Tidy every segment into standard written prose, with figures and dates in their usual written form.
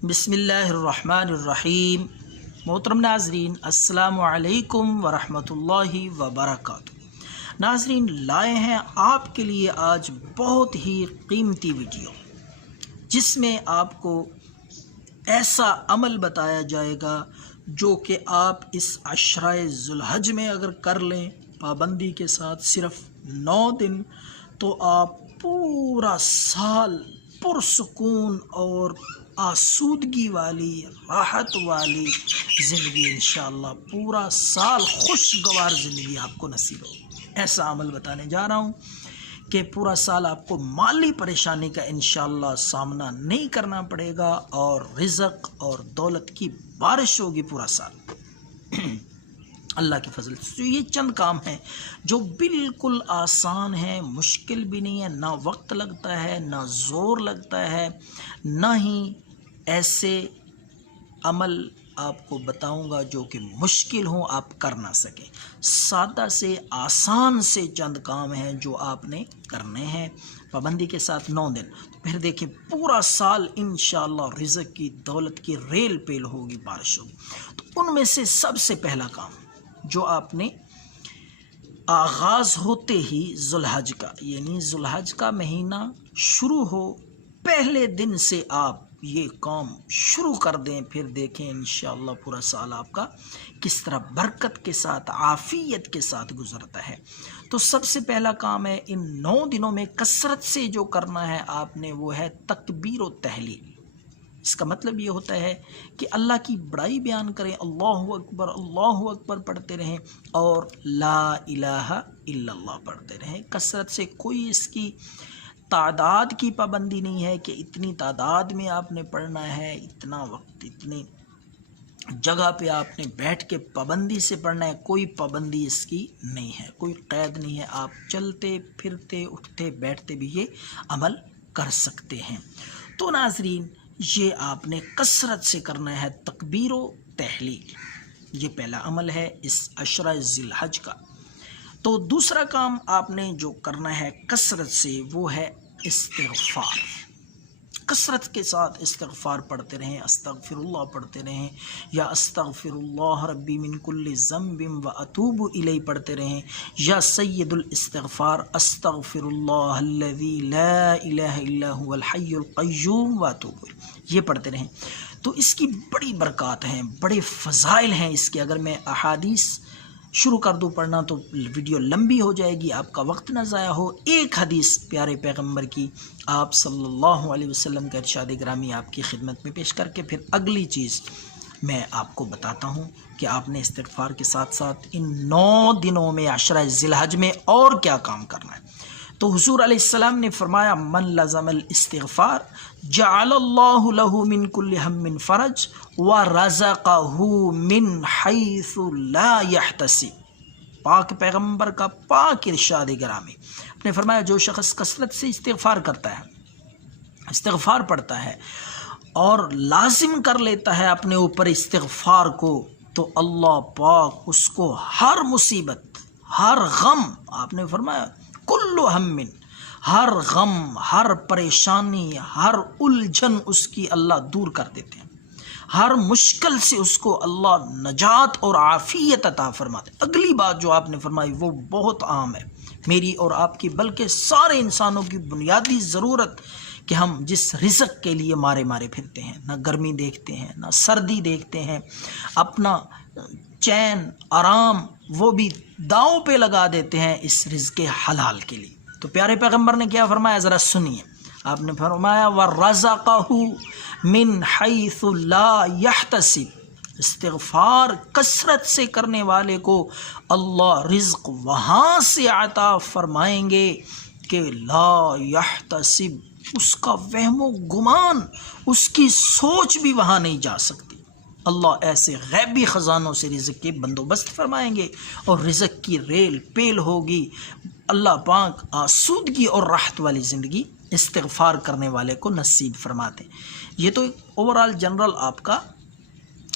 بسم اللہ الرحمن الرحیم۔ محترم ناظرین، السلام علیکم ورحمۃ اللہ وبرکاتہ۔ ناظرین، لائے ہیں آپ کے لیے آج بہت ہی قیمتی ویڈیو، جس میں آپ کو ایسا عمل بتایا جائے گا جو کہ آپ اس عشرے ذوالحجہ میں اگر کر لیں پابندی کے ساتھ صرف 9 دن، تو آپ پورا سال پرسکون اور آسودگی والی، راحت والی زندگی انشاءاللہ پورا سال خوشگوار زندگی آپ کو نصیب ہوگی۔ ایسا عمل بتانے جا رہا ہوں کہ پورا سال آپ کو مالی پریشانی کا انشاءاللہ سامنا نہیں کرنا پڑے گا، اور رزق اور دولت کی بارش ہوگی پورا سال اللہ کے فضل سے۔ یہ چند کام ہیں جو بالکل آسان ہیں، مشکل بھی نہیں ہے، نہ وقت لگتا ہے، نہ زور لگتا ہے، نہ ہی ایسے عمل آپ کو بتاؤں گا جو کہ مشکل ہوں، آپ کر نہ سکیں۔ سادہ سے آسان سے چند کام ہیں جو آپ نے کرنے ہیں پابندی کے ساتھ 9 دن۔ تو پھر دیکھیں پورا سال انشاءاللہ رزق کی، دولت کی ریل پیل ہوگی، بارش ہوگی۔ تو ان میں سے سب سے پہلا کام جو آپ نے آغاز ہوتے ہی ذوالحجہ کا، یعنی ذوالحجہ کا مہینہ شروع ہو، پہلے دن سے آپ یہ کام شروع کر دیں، پھر دیکھیں انشاءاللہ پورا سال آپ کا کس طرح برکت کے ساتھ، عافیت کے ساتھ گزرتا ہے۔ تو سب سے پہلا کام ہے ان 9 دنوں میں کثرت سے جو کرنا ہے آپ نے، وہ ہے تکبیر و تحلیل۔ اس کا مطلب یہ ہوتا ہے کہ اللہ کی بڑائی بیان کریں، اللہ اکبر پڑھتے رہیں، اور لا الہ الا اللہ پڑھتے رہیں کثرت سے۔ کوئی اس کی تعداد کی پابندی نہیں ہے کہ اتنی تعداد میں آپ نے پڑھنا ہے، اتنا وقت، اتنی جگہ پہ آپ نے بیٹھ کے پابندی سے پڑھنا ہے۔ کوئی پابندی اس کی نہیں ہے، کوئی قید نہیں ہے، آپ چلتے پھرتے اٹھتے بیٹھتے بھی یہ عمل کر سکتے ہیں۔ تو ناظرین، یہ آپ نے کثرت سے کرنا ہے تکبیر و تحلیل، یہ پہلا عمل ہے اس عشرہ ذوالحجہ کا۔ تو دوسرا کام آپ نے جو کرنا ہے کثرت سے، وہ ہے استغفار۔ کثرت کے ساتھ استغفار پڑھتے رہیں، استغفر اللہ پڑھتے رہیں، یا استغفر اللہ ربی من کل ذنب و اتوب الیہ پڑھتے رہیں، یا سید الاستغفار استغفر اللہ الذی لا الہ الا هو الحی القیوم و اتوب الیہ، یہ پڑھتے رہیں۔ تو اس کی بڑی برکات ہیں، بڑے فضائل ہیں اس کے۔ اگر میں احادیث شروع کر دوں پڑھنا تو ویڈیو لمبی ہو جائے گی، آپ کا وقت نہ ضائع ہو۔ ایک حدیث پیارے پیغمبر کی، آپ صلی اللہ علیہ وسلم کا ارشاد گرامی آپ کی خدمت میں پیش کر کے پھر اگلی چیز میں آپ کو بتاتا ہوں کہ آپ نے استغفار کے ساتھ ساتھ ان 9 دنوں میں عشرہ ذوالحجہ میں اور کیا کام کرنا ہے۔ تو حضور علیہ السلام نے فرمایا، من لزم الاستغفار جعل اللہ لہ من کل ہم فرج ورزقہ من حیث لا یحتسب۔ پاک پیغمبر کا پاک ارشاد گرامی نے فرمایا، جو شخص کثرت سے استغفار کرتا ہے، استغفار پڑھتا ہے اور لازم کر لیتا ہے اپنے اوپر استغفار کو، تو اللہ پاک اس کو ہر مصیبت، ہر غم، آپ نے فرمایا کل ہم، ہر غم، ہر پریشانی، ہر الجھن اس کی اللہ دور کر دیتے ہیں، ہر مشکل سے اس کو اللہ نجات اور عافیت عطا فرماتے ہیں۔ اگلی بات جو آپ نے فرمائی وہ بہت عام ہے، میری اور آپ کی، بلکہ سارے انسانوں کی بنیادی ضرورت کہ ہم جس رزق کے لیے مارے پھرتے ہیں، نہ گرمی دیکھتے ہیں، نہ سردی دیکھتے ہیں، اپنا چین آرام وہ بھی داؤں پہ لگا دیتے ہیں اس رزق حلال کے لیے۔ تو پیارے پیغمبر نے کیا فرمایا، ذرا سنیے۔ آپ نے فرمایا وَرَزَقَهُ مِنْ حَيْثُ لَا يَحْتَسِبُ، استغفار کثرت سے کرنے والے کو اللہ رزق وہاں سے عطا فرمائیں گے کہ لا یحتسب، اس کا وہم و گمان، اس کی سوچ بھی وہاں نہیں جا سکتی۔ اللہ ایسے غیبی خزانوں سے رزق کے بندوبست فرمائیں گے اور رزق کی ریل پیل ہوگی۔ اللہ پاک آسودگی اور راحت والی زندگی استغفار کرنے والے کو نصیب فرماتے ہیں۔ یہ تو اوورال جنرل آپ کا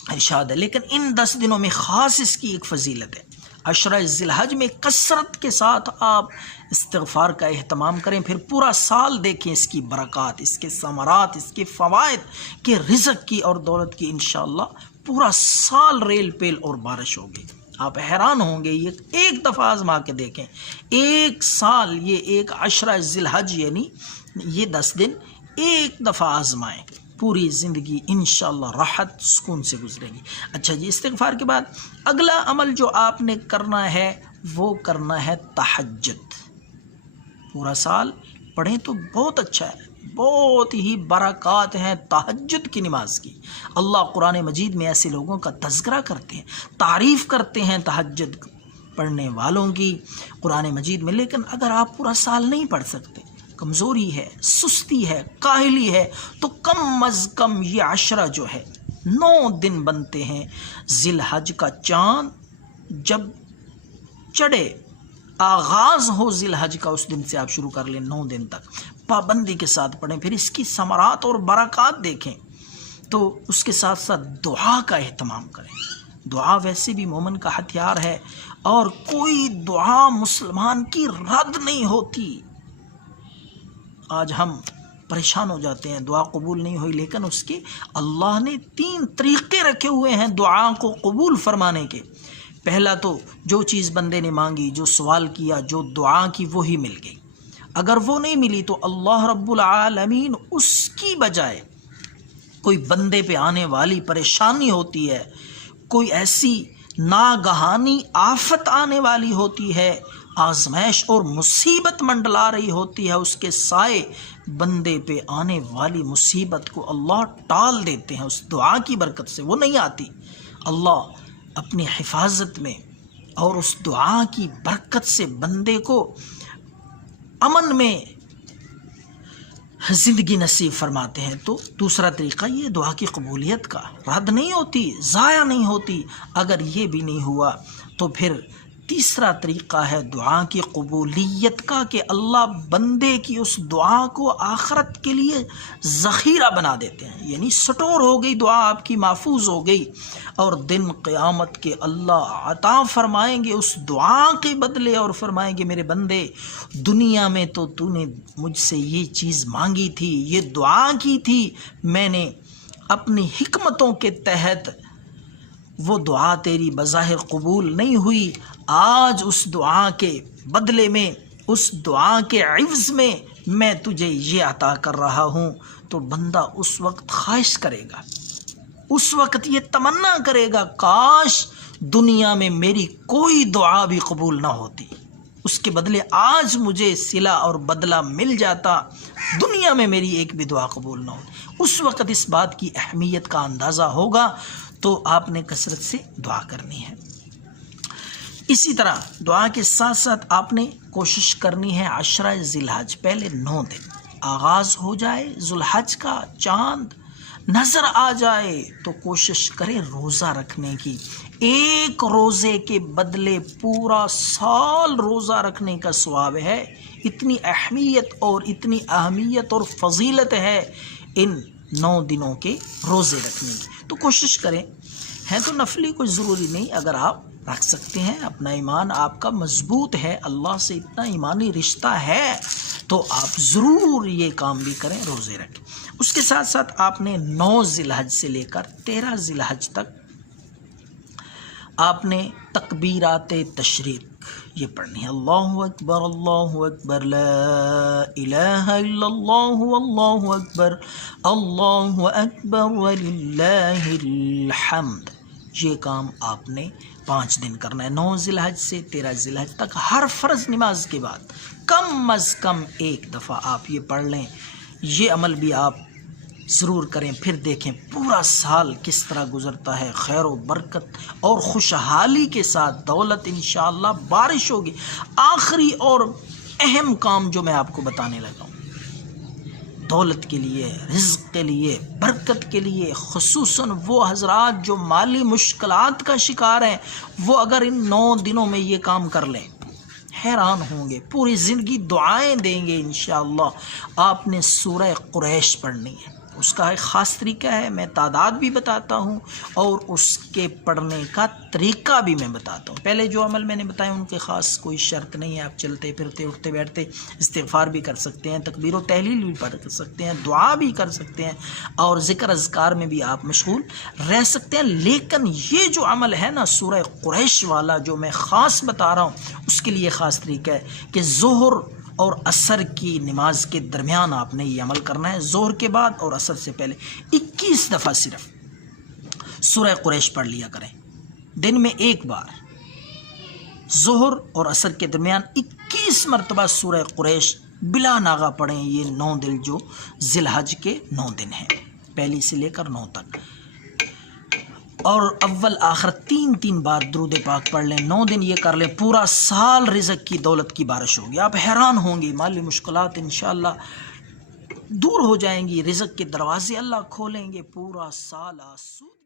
ارشاد ہے، لیکن ان 10 دنوں میں خاص اس کی ایک فضیلت ہے۔ عشرہ ذوالحجہ میں کثرت کے ساتھ آپ استغفار کا اہتمام کریں، پھر پورا سال دیکھیں اس کی برکات، اس کے ثمرات، اس کے فوائد کہ رزق کی اور دولت کی انشاءاللہ پورا سال ریل پیل اور بارش ہوگی۔ آپ حیران ہوں گے، یہ ایک دفعہ آزما کے دیکھیں، ایک سال، یہ ایک عشرہ ذوالحجہ یعنی یہ 10 دن ایک دفعہ آزمائیں، پوری زندگی انشاءاللہ راحت سکون سے گزرے گی۔ اچھا جی، استغفار کے بعد اگلا عمل جو آپ نے کرنا ہے وہ کرنا ہے تہجد۔ پورا سال پڑھیں تو بہت اچھا ہے، بہت ہی برکات ہیں تہجد کی نماز کی۔ اللہ قرآن مجید میں ایسے لوگوں کا تذکرہ کرتے ہیں، تعریف کرتے ہیں تہجد پڑھنے والوں کی قرآن مجید میں۔ لیکن اگر آپ پورا سال نہیں پڑھ سکتے، کمزوری ہے، سستی ہے، کاہلی ہے، تو کم از کم یہ عشرہ جو ہے 9 دن بنتے ہیں۔ ذوالحجہ کا چاند جب چڑھے، آغاز ہو ذوالحجہ کا، اس دن سے آپ شروع کر لیں، 9 دن تک پابندی کے ساتھ پڑھیں، پھر اس کی ثمرات اور برکات دیکھیں۔ تو اس کے ساتھ ساتھ دعا کا اہتمام کریں۔ دعا ویسے بھی مومن کا ہتھیار ہے، اور کوئی دعا مسلمان کی رد نہیں ہوتی۔ آج ہم پریشان ہو جاتے ہیں، دعا قبول نہیں ہوئی، لیکن اس کے اللہ نے 3 طریقے رکھے ہوئے ہیں دعا کو قبول فرمانے کے۔ پہلا تو جو چیز بندے نے مانگی، جو سوال کیا، جو دعا کی، وہی مل گئی۔ اگر وہ نہیں ملی تو اللہ رب العالمین اس کی بجائے کوئی بندے پہ آنے والی پریشانی ہوتی ہے، کوئی ایسی ناگہانی آفت آنے والی ہوتی ہے، آزمائش اور مصیبت منڈلا رہی ہوتی ہے، اس کے سائے بندے پہ آنے والی مصیبت کو اللہ ٹال دیتے ہیں اس دعا کی برکت سے۔ وہ نہیں آتی، اللہ اپنی حفاظت میں اور اس دعا کی برکت سے بندے کو امن میں زندگی نصیب فرماتے ہیں۔ تو دوسرا طریقہ یہ دعا کی قبولیت کا، رد نہیں ہوتی، ضائع نہیں ہوتی۔ اگر یہ بھی نہیں ہوا تو پھر تیسرا طریقہ ہے دعا کی قبولیت کا، کہ اللہ بندے کی اس دعا کو آخرت کے لیے ذخیرہ بنا دیتے ہیں، یعنی سٹور ہو گئی دعا، آپ کی محفوظ ہو گئی، اور دن قیامت کے اللہ عطا فرمائیں گے اس دعا کے بدلے، اور فرمائیں گے میرے بندے، دنیا میں تو تو نے مجھ سے یہ چیز مانگی تھی، یہ دعا کی تھی، میں نے اپنی حکمتوں کے تحت وہ دعا تیری بظاہر قبول نہیں ہوئی، آج اس دعا کے بدلے میں، اس دعا کے عوض میں میں تجھے یہ عطا کر رہا ہوں۔ تو بندہ اس وقت خواہش کرے گا، اس وقت یہ تمنا کرے گا، کاش دنیا میں میری کوئی دعا بھی قبول نہ ہوتی، اس کے بدلے آج مجھے صلہ اور بدلہ مل جاتا، دنیا میں میری ایک بھی دعا قبول نہ ہوتی۔ اس وقت اس بات کی اہمیت کا اندازہ ہوگا، تو آپ نے کثرت سے دعا کرنی ہے۔ اسی طرح دعا کے ساتھ ساتھ آپ نے کوشش کرنی ہے عشرہ ذوالحجہ پہلے 9 دن آغاز ہو جائے، ذوالحجہ کا چاند نظر آ جائے تو کوشش کریں روزہ رکھنے کی۔ ایک روزے کے بدلے پورا سال روزہ رکھنے کا ثواب ہے۔ اتنی اہمیت اور اتنی اہمیت اور فضیلت ہے ان 9 دنوں کے روزے رکھنے کی۔ تو کوشش کریں، ہے تو نفلی، کوئی ضروری نہیں، اگر آپ رکھ سکتے ہیں، اپنا ایمان آپ کا مضبوط ہے، اللہ سے اتنا ایمانی رشتہ ہے، تو آپ ضرور یہ کام بھی کریں، روزے رکھیں۔ اس کے ساتھ ساتھ آپ نے 9 ذوالحجہ سے لے کر 13 ذوالحجہ تک آپ نے تکبیرات تشریق یہ پڑھنی ہے، اللہ اکبر لا الہ الا اللہ واللہ اکبر وللہ الحمد۔ یہ کام آپ نے 5 دن کرنا ہے، 9 ذوالحجہ سے 13 ذوالحجہ تک، ہر فرض نماز کے بعد کم از کم 1 دفعہ آپ یہ پڑھ لیں۔ یہ عمل بھی آپ ضرور کریں، پھر دیکھیں پورا سال کس طرح گزرتا ہے، خیر و برکت اور خوشحالی کے ساتھ، دولت انشاءاللہ بارش ہوگی۔ آخری اور اہم کام جو میں آپ کو بتانے لگا ہوں، دولت کے لیے، رزق کے لیے، برکت کے لیے، خصوصاً وہ حضرات جو مالی مشکلات کا شکار ہیں، وہ اگر ان 9 دنوں میں یہ کام کر لیں، حیران ہوں گے، پوری زندگی دعائیں دیں گے انشاءاللہ۔ آپ نے سورہ قریش پڑھنی ہے، اس کا ایک خاص طریقہ ہے، میں تعداد بھی بتاتا ہوں اور اس کے پڑھنے کا طریقہ بھی میں بتاتا ہوں۔ پہلے جو عمل میں نے بتایا ان کے خاص کوئی شرط نہیں ہے، آپ چلتے پھرتے اٹھتے بیٹھتے استغفار بھی کر سکتے ہیں، تکبیر و تحلیل بھی پڑھ سکتے ہیں، دعا بھی کر سکتے ہیں، اور ذکر اذکار میں بھی آپ مشغول رہ سکتے ہیں۔ لیکن یہ جو عمل ہے نا سورہ قریش والا جو میں خاص بتا رہا ہوں، اس کے لیے خاص طریقہ ہے کہ ظہر اور عصر کی نماز کے درمیان آپ نے یہ عمل کرنا ہے۔ ظہر کے بعد اور عصر سے پہلے 21 دفعہ صرف سورہ قریش پڑھ لیا کریں، دن میں ایک بار۔ ظہر اور عصر کے درمیان 21 مرتبہ سورہ قریش بلا ناغہ پڑھیں۔ یہ 9 دن جو ذوالحجہ کے 9 دن ہیں، پہلی سے لے کر 9 تک، اور اول آخر 3 بار درود پاک پڑھ لیں، 9 دن یہ کر لیں، پورا سال رزق کی دولت کی بارش ہوگی۔ آپ حیران ہوں گے، مالی مشکلات انشاءاللہ دور ہو جائیں گی، رزق کے دروازے اللہ کھولیں گے، پورا سال آسود